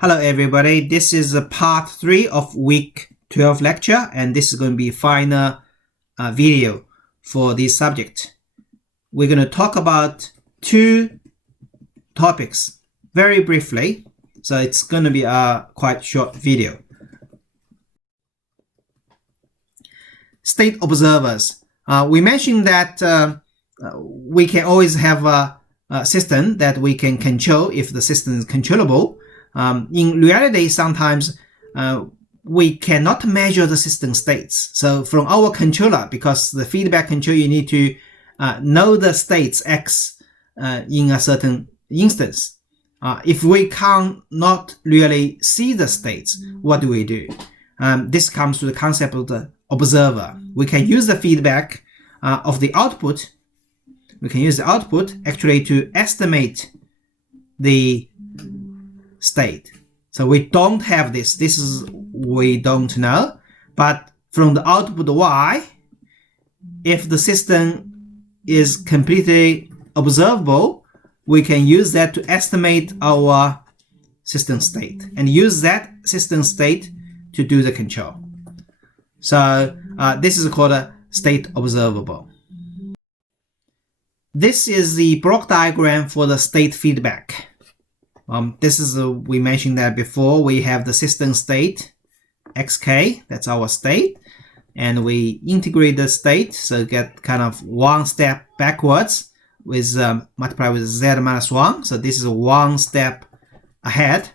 Hello everybody, this is part 3 of week 12 lecture, and this is going to be final video for this subject. We're going to talk about two topics very briefly, so it's going to be a quite short video. State observers. We mentioned that we can always have a system that we can control if the system is controllable. In reality, sometimes we cannot measure the system states. So from our controller, because the feedback control, you need to know the states X in a certain instance. If we cannot really see the states, what do we do? This comes to the concept of the observer. We can use the feedback of the output. We can use the output actually to estimate the state. So we don't have this. This is we don't know. But from the output Y, if the system is completely observable, we can use that to estimate our system state and use that system state to do the control. So this is called a state observable. This is the block diagram for the state feedback. This is we mentioned that before. We have the system state xk, that's our state, and we integrate the state, so get kind of one step backwards with multiply with z minus 1. So this is one step ahead,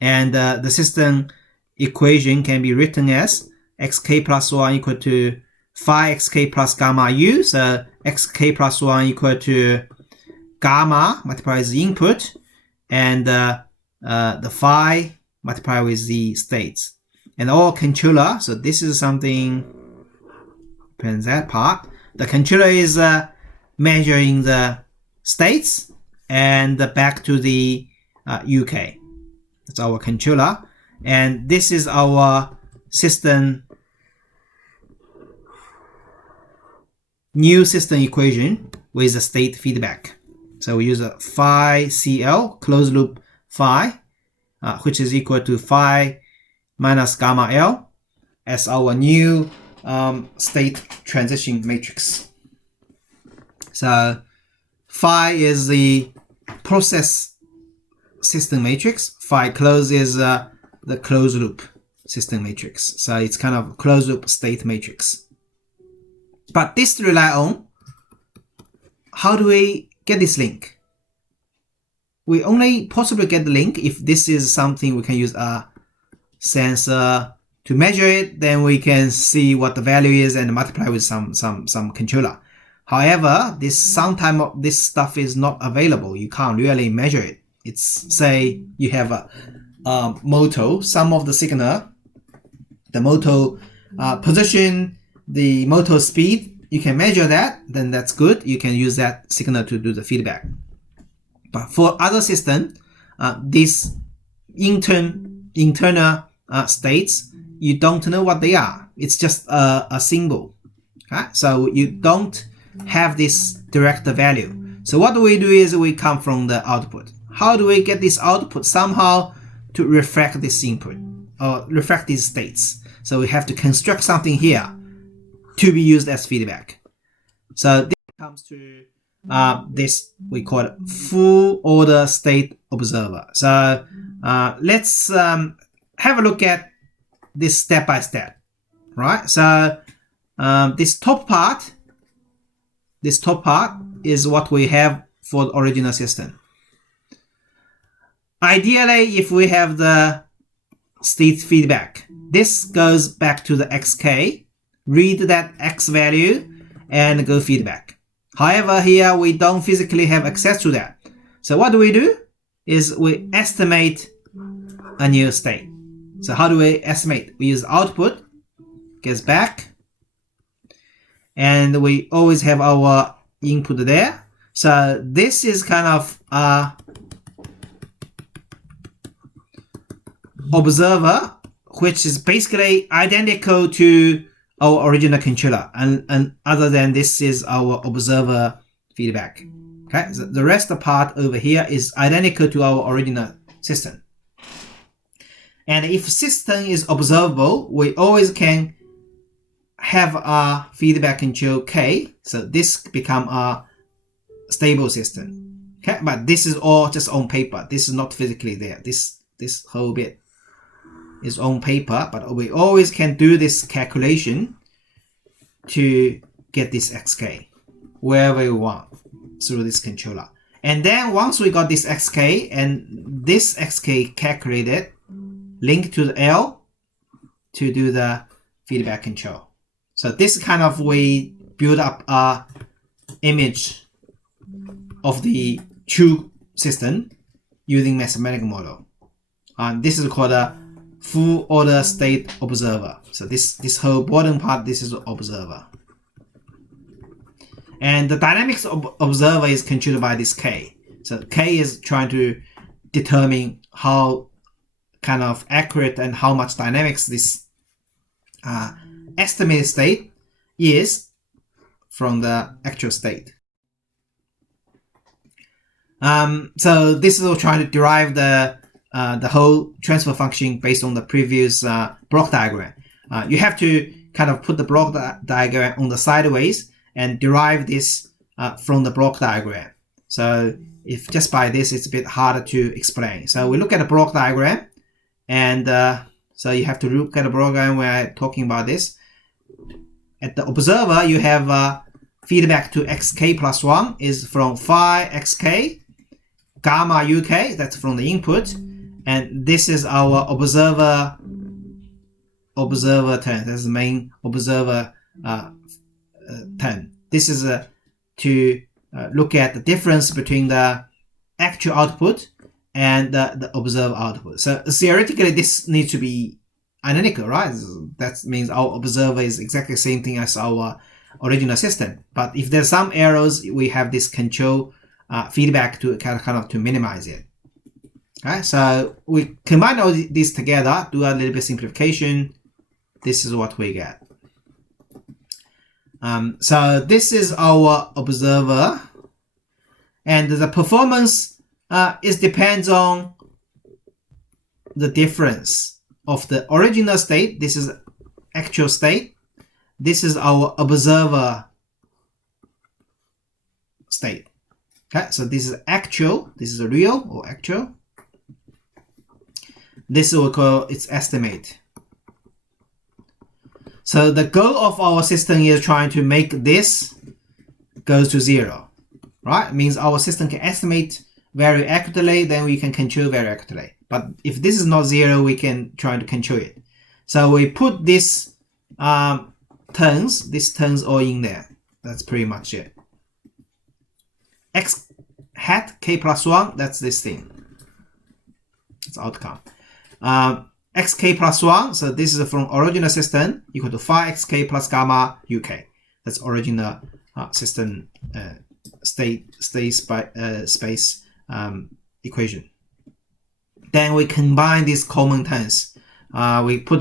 and the system equation can be written as xk plus 1 equal to phi xk plus gamma u. So xk plus 1 equal to gamma multiplied with the input, and the phi multiplied with the states, and all controller. So this is something, depends that part. The controller is measuring the states and back to the UK. That's our controller, and this is our system, new system equation with the state feedback. So we use a phi CL, closed loop phi, which is equal to phi minus gamma L as our new state transition matrix. So phi is the process system matrix. Phi close is the closed loop system matrix. So it's kind of closed loop state matrix. But this rely on, how do we get this link? We only possibly get the link if this is something we can use a sensor to measure it. Then we can see what the value is and multiply with some controller. However, sometimes this stuff is not available. You can't really measure it. It's, say you have a motor, some of the signal, the motor position, the motor speed, you can measure that, then that's good. You can use that signal to do the feedback. But for other system, these internal states, you don't know what they are. It's just a symbol. Okay? So you don't have this direct value. So what we do is we come from the output. How do we get this output? Somehow to reflect this input or reflect these states. So we have to construct something here to be used as feedback. So this comes to this, we call it full order state observer. So let's have a look at this step by step, right? So this top part is what we have for the original system. Ideally, if we have the state feedback, this goes back to the xk, read that x value and go feedback. However, here we don't physically have access to that. So what do? Is we estimate a new state. So how do we estimate? We use output, gets back, and we always have our input there. So this is kind of a observer, which is basically identical to our original controller, and other than this is our observer feedback. Okay, so the rest of the part over here is identical to our original system. And if system is observable, we always can have a feedback control K. So this become a stable system. Okay, but this is all just on paper. This is not physically there. This whole bit is on paper, but we always can do this calculation to get this XK wherever we want through this controller. And then once we got this XK and this XK calculated, link to the L to do the feedback control. So this kind of we build up a image of the true system using mathematical model. This is called a full order state observer. So this whole bottom part, this is observer. And the dynamics of observer is controlled by this K. So K is trying to determine how kind of accurate and how much dynamics this estimated state is from the actual state. So this is trying to derive the whole transfer function based on the previous block diagram. You have to kind of put the block diagram on the sideways and derive this from the block diagram. So if just by this, it's a bit harder to explain. So we look at a block diagram, and so you have to look at a block diagram when I'm talking about this. At the observer, you have feedback to xk plus 1 is from phi xk, gamma uk, that's from the input, and this is our observer term. That's the main observer term. This is to look at the difference between the actual output and the observed output. So theoretically, this needs to be identical, right? That means our observer is exactly the same thing as our original system. But if there's some errors, we have this control feedback to kind of to minimize it. Okay, so we combine all these together, do a little bit of simplification. This is what we get. So this is our observer, and the performance depends on the difference of the original state. This is actual state. This is our observer state. Okay, so this is actual. This is real or actual. This we call its estimate. So the goal of our system is trying to make this goes to 0, right? It means our system can estimate very accurately, then we can control very accurately. But if this is not 0, we can try to control it. So we put this terms all in there. That's pretty much it. X hat k plus 1, that's this thing. It's outcome. Xk plus 1, so this is from original system, equal to phi xk plus gamma uk. That's original system space equation. Then we combine these common terms. We put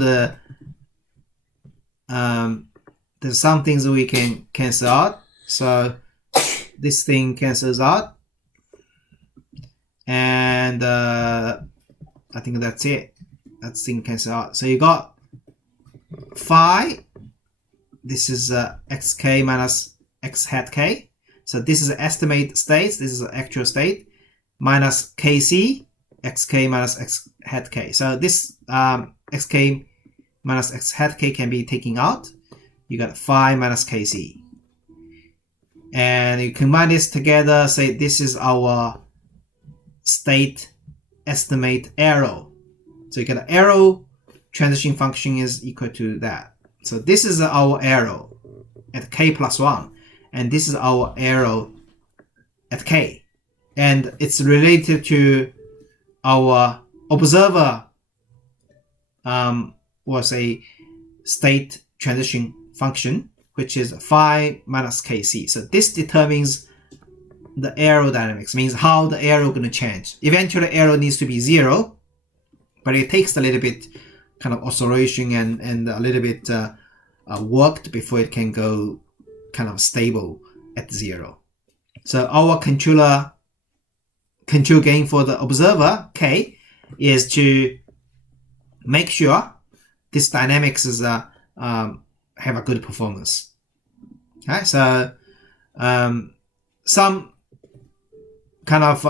there's some things we can cancel out. So this thing cancels out. And I think that's it. That thing cancels out. So you got phi. This is xk minus x hat k. So this is estimate states. This is the actual state minus kc, xk minus x hat k. So this xk minus x hat k can be taken out. You got phi minus kc. And you combine this together, say this is our state estimate arrow. So you get an arrow transition function is equal to that. So this is our arrow at k plus 1. And this is our arrow at k. And it's related to our observer was a state transition function, which is phi minus kc. So this determines the aerodynamics, means how the arrow going to change. Eventually arrow needs to be 0, but it takes a little bit kind of oscillation and a little bit worked before it can go kind of stable at 0. So our control gain for the observer k is to make sure this dynamics is have a good performance. Okay, so some kind of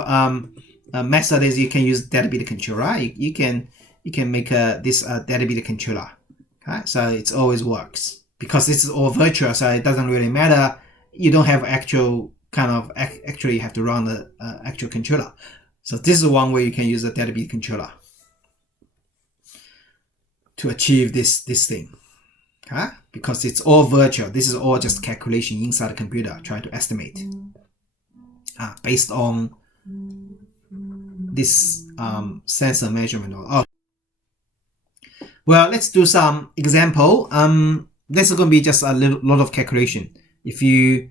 method is you can use data bit controller. You can make this data bit controller. Okay, so it always works because this is all virtual, so it doesn't really matter. You don't have actual kind of actually you have to run the actual controller. So this is one way you can use a data bit controller to achieve this thing. Okay, because it's all virtual. This is all just calculation inside the computer, trying to estimate based on this sensor measurement. Well, let's do some example. This is going to be just a lot of calculation. If you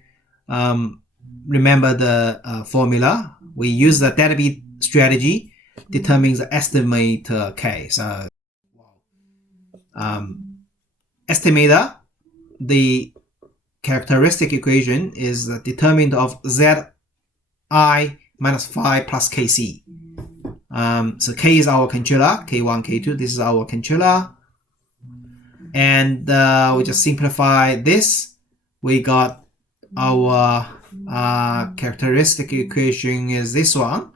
remember the formula, we use the data bit strategy determines the estimator k. So estimator, the characteristic equation is the determinant of zi minus phi plus kc. So k is our controller, k1, k2. This is our controller. And we just simplify this. We got our characteristic equation is this one.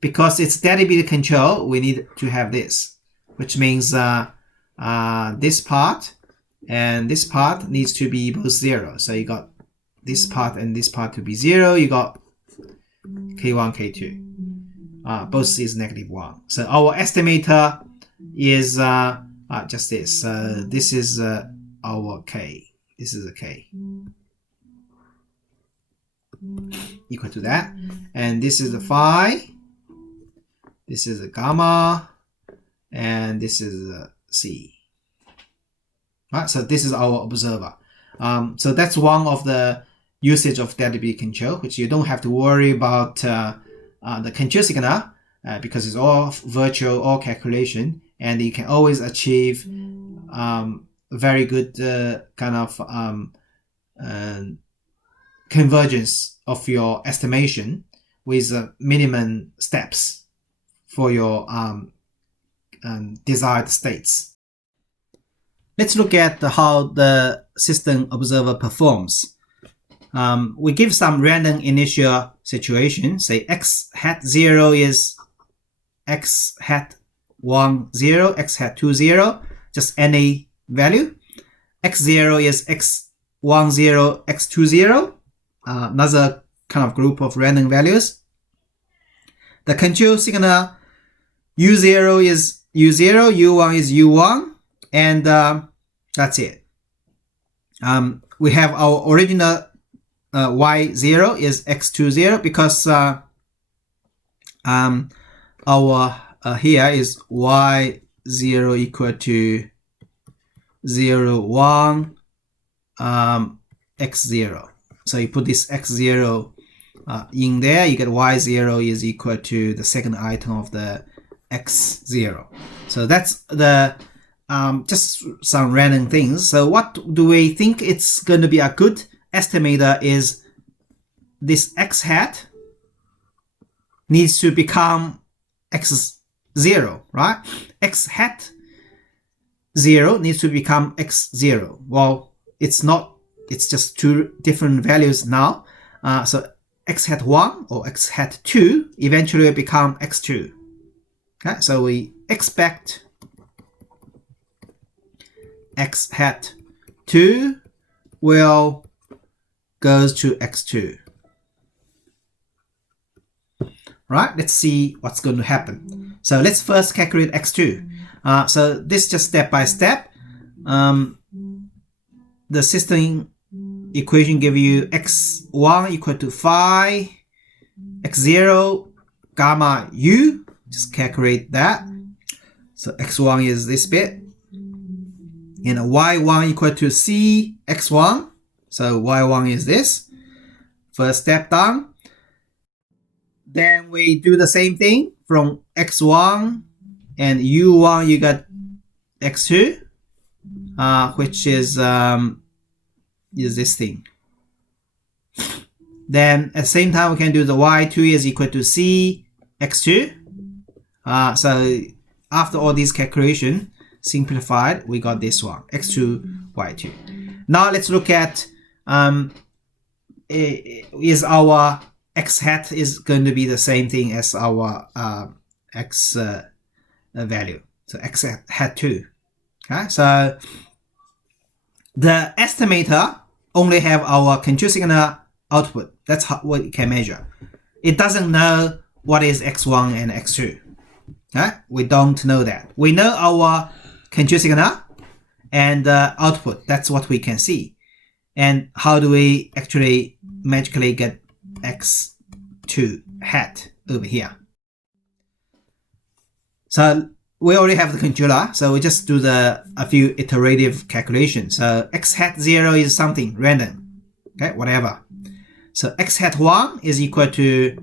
Because it's data bit control, we need to have this, which means this part and this part needs to be both 0. So you got this part and this part to be 0. You got k1, k2. Both is -1. So our estimator is just this. This is our k. This is a k. Equal to that. And this is the phi. This is a gamma. And this is a c. Right, so this is our observer. So that's one of the usage of data bit control, which you don't have to worry about the control signal because it's all virtual, all calculation, and you can always achieve very good kind of convergence of your estimation with minimum steps for your desired states. Let's look at how the system observer performs. We give some random initial situation. Say x hat 0 is x hat 1, 0, x hat 2, 0, just any value. x0 is x1, 0, x2, 0, another kind of group of random values. The control signal u0 is u0, u1 is u1, and that's it. We have our original y0 is x20 because our here is y0 equal to 0, 1, x0. So you put this x0 in there, you get y0 is equal to the second item of the x0. So that's the just some random things. So what do we think it's going to be a good estimator is this x hat needs to become x0, right? X hat 0 needs to become x0. Well, it's not, it's just two different values now. So x hat 1 or x hat 2 eventually will become x2. Okay, so we expect x hat 2 will goes to x2. Right, let's see what's going to happen. So let's first calculate x2. So this just step by step. The system equation give you x1 equal to phi, x0 gamma u. Just calculate that. So x1 is this bit. And y1 equal to c x1. So y1 is this. First step down. Then we do the same thing from x1 and u1 you got x2, which is this thing. Then at the same time we can do the y2 is equal to c x2. So after all these calculation, simplified, we got this one, x2, y2. Now let's look at is our x hat is going to be the same thing as our x value. So x hat 2. Okay, so the estimator only have our control signal output. That's what it can measure. It doesn't know what is x1 and x2. Okay? We don't know that. We know our control signal and output. That's what we can see. And how do we actually magically get x2 hat over here? So we already have the controller, so we just do a few iterative calculations. So x hat 0 is something random, okay, whatever. So x hat 1 is equal to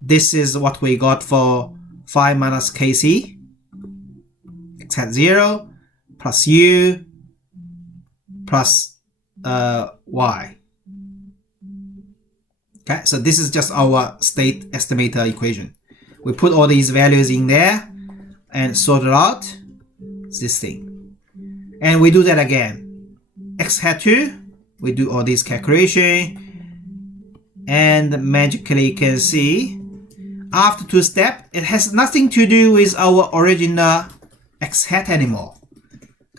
this is what we got for phi minus kc, x hat 0 plus u plus y. Okay, so this is just our state estimator equation. We put all these values in there and sort it out. It's this thing. And we do that again. X hat 2, we do all these calculations, and magically you can see after 2 steps, it has nothing to do with our original x hat anymore.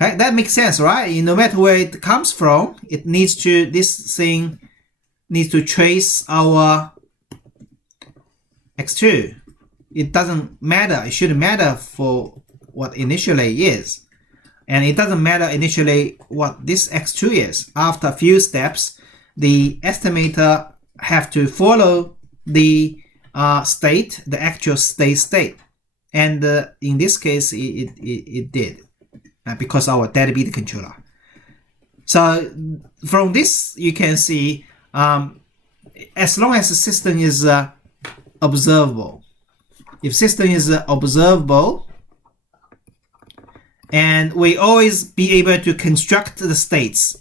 Okay, that makes sense, right? No matter where it comes from, it needs to, this thing needs to trace our x2. It doesn't matter, it shouldn't matter for what initially is. And it doesn't matter initially what this x2 is. After a few steps, the estimator have to follow the state, the actual state. And in this case, it did, because our deadbeat controller. So from this, you can see, as long as the system is observable, if system is observable, and we always be able to construct the states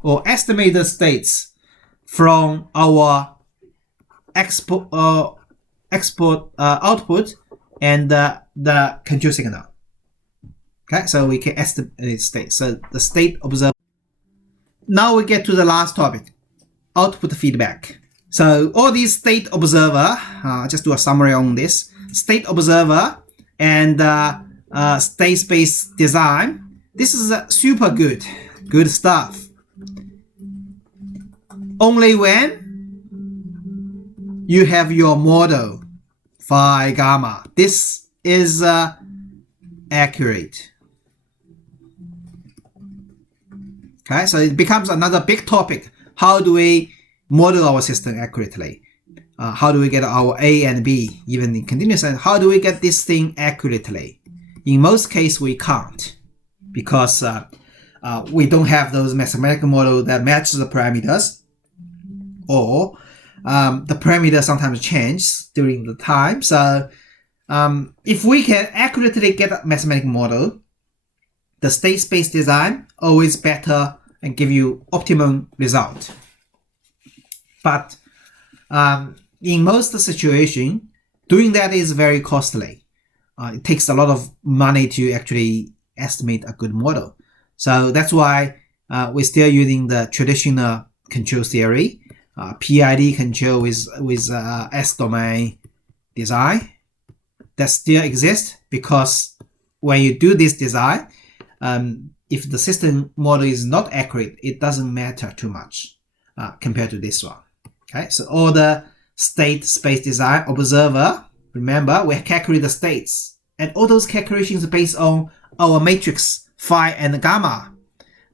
or estimate the states from our output and the control signal. Okay, so we can estimate state. So the state observable. Now we get to the last topic, output feedback. So all these state observer, just do a summary on this. State observer and state space design. This is super good stuff. Only when you have your model phi gamma. This is accurate. Okay, so it becomes another big topic. How do we model our system accurately? How do we get our A and B even in continuous? And how do we get this thing accurately? In most cases, we can't, because we don't have those mathematical models that match the parameters, or the parameters sometimes change during the time. So if we can accurately get a mathematical model, the state space design always better and give you optimum result. But in most situations, doing that is very costly. It takes a lot of money to actually estimate a good model. So that's why we're still using the traditional control theory, PID control with S-domain design. That still exists, because when you do this design, if the system model is not accurate, it doesn't matter too much compared to this one. Okay, so all the state space design observer, remember, we calculate the states, and all those calculations are based on our matrix phi and gamma.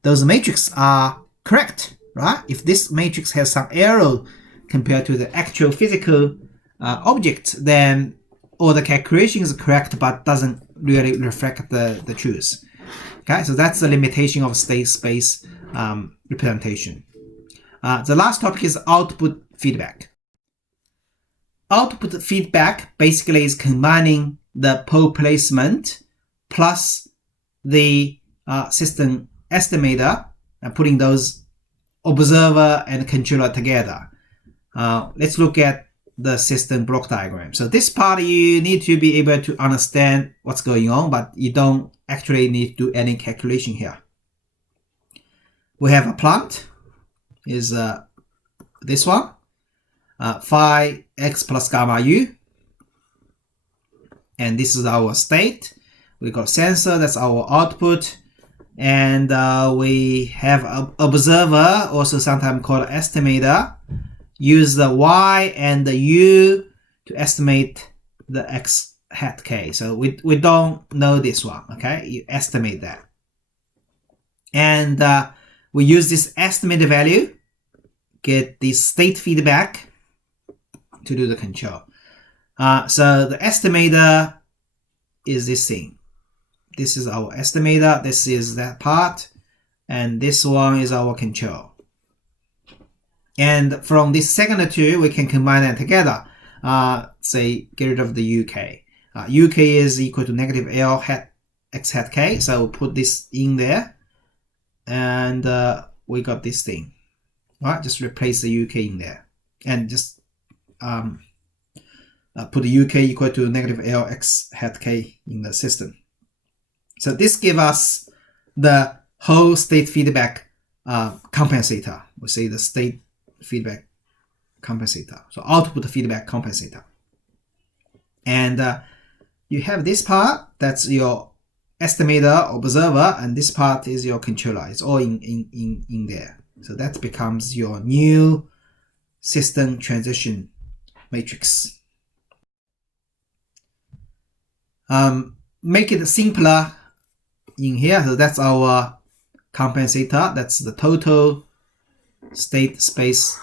Those matrices are correct, right? If this matrix has some error compared to the actual physical object, then all the calculations are correct but doesn't really reflect the truth. Okay, so that's the limitation of state space representation. The last topic is output feedback. Output feedback basically is combining the pole placement plus the system estimator and putting those observer and controller together. Let's look at the system block diagram. So this part you need to be able to understand what's going on, but you don't actually need to do any calculation here. We have a plant is this one, phi x plus gamma u, and this is our state. We got sensor, that's our output, and we have an observer, also sometimes called estimator. Use the y and the u to estimate the x hat k. So we don't know this one, okay? You estimate that. And we use this estimated value, get the state feedback to do the control. So the estimator is this thing. This is our estimator, this is that part, and this one is our control. And from this second two, we can combine that together. Say, get rid of the UK. UK is equal to negative L hat x hat k, so we'll put this in there, and we got this thing. All right, just replace the UK in there, and just put the UK equal to negative L x hat k in the system. So this gives us the whole state feedback compensator. We say the state feedback compensator. So output feedback compensator. And you have this part, that's your estimator, observer, and this part is your controller. It's all in there. So that becomes your new system transition matrix. Make it simpler in here. So that's our compensator. That's the total state space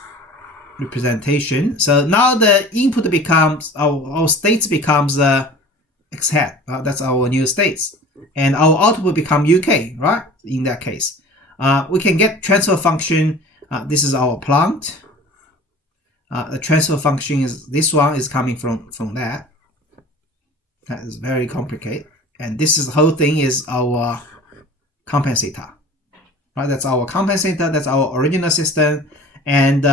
representation. So now the input becomes, our states becomes x hat. That's our new states. And our output become UK, right? In that case. We can get transfer function. This is our plant. The transfer function is, this one is coming from that. That is very complicated. And this is the whole thing is our compensator. Right? That's our compensator, that's our original system. And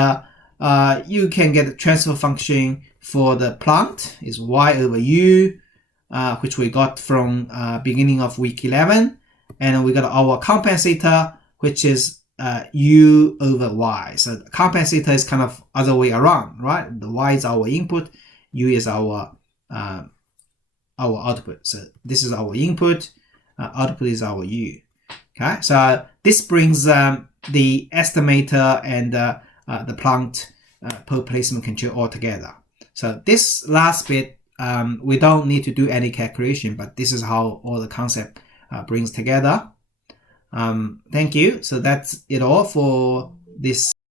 you can get a transfer function for the plant is y over u, which we got from beginning of week 11. And we got our compensator, which is u over y. So the compensator is kind of other way around, right? The y is our input, u is our output. So this is our input, output is our u. Okay, so this brings the estimator and the plant per placement control all together. So this last bit, we don't need to do any calculation, but this is how all the concept brings together. Thank you. So that's it all for this